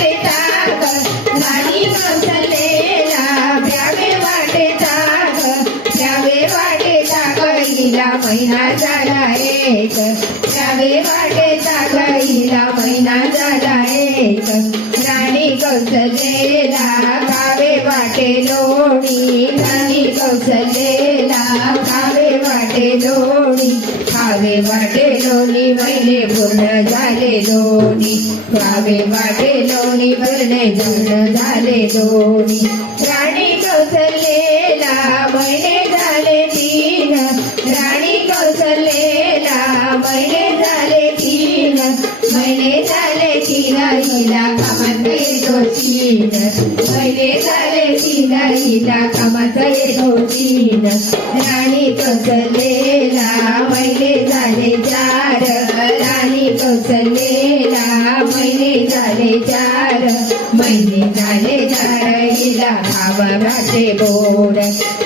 वाटे ताक राणी कौसल्याला प्यावे वाटे ताक प्यावे वाटे ताक हिला महिना झाला एक प्यावे वाटे ताक हिला महिना झाला एक राणी कौसल्याला खावे वाटे लोणी राणी कौसल्याला खावे वाटे लोणी खावे वाटे लोणी महिने पूर्ण झाले दोन्ही खावे वाटे लोणी भरणे पूर्ण झाले दोन्ही राणी कौसल्याला महिने झाले तीन राणी कौसल्याला महिने झाले तीन महिने झाले तीन हिला कामात येतो तीन महिने झाले तीन हिला कामात येतो तीन राणी कौसल्याला महिने झाले चार राणी कौसल्याला महिने झाले चार महिने झाले चार हिला खावा वाटे बोर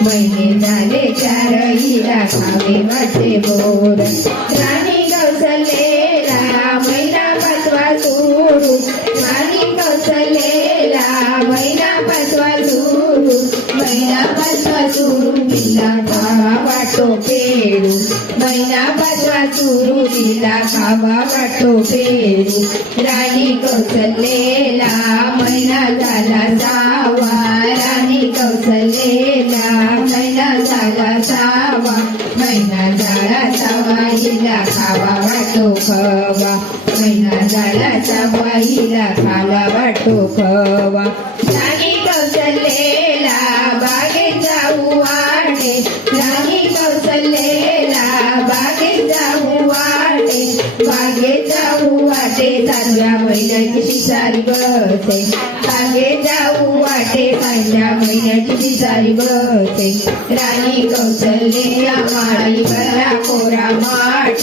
महिने झाले चार हिला खावे वाटे बोर राणी कौसल्याला महिना पाचवा सुरू राणी कौसल्याला महिना पाचवा सुरू महिना पाचवा सुरू तिला खावा वाटो पेरू महिना पाचवा सुरू तिला खावा वाटो पेरू राणी कौसल्याला महिना झाला सहावा राणी कौसल्याला महिना झाला सहावा महिना झाला सहावा हिला खावा वाटो खवा महिना झाला सहावा हिला खावा वाटो खवा राणी कौसल्याला बागेत जाऊ वाटे राणी कौसल्याला बागेत जाऊ वाटे बागेत जाऊ वाटे चांगल्या महिन्याची शिसारी बसे बागेत जाऊ वाटे चांगल्या महिन्याची शिसारी बसे राणी कौसल्याच्या माळी भरा कोरा माठ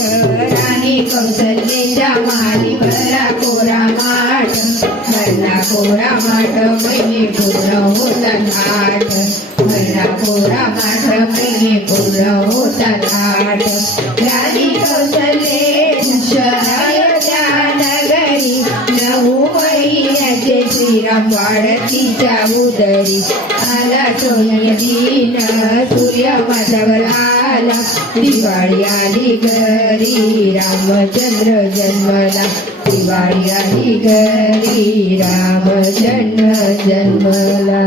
राणी कौसल्याच्या माळी भरा कोरा माठ भरला कोरा माठ महिने पूर्ण होतात आठ भरला कोरा माठ महिने पूर्ण होतात आठ राणी कौसल्याच्या नगरी 9 महिन्याचे श्रीराम वाढतीच्या उदरी आला सोन्या दिन सूर्य माझ्यावर आला दिवाळी आली घरी रामचंद्र जन्मला दिवाळी आली घरी रामचंद्र जन्मला.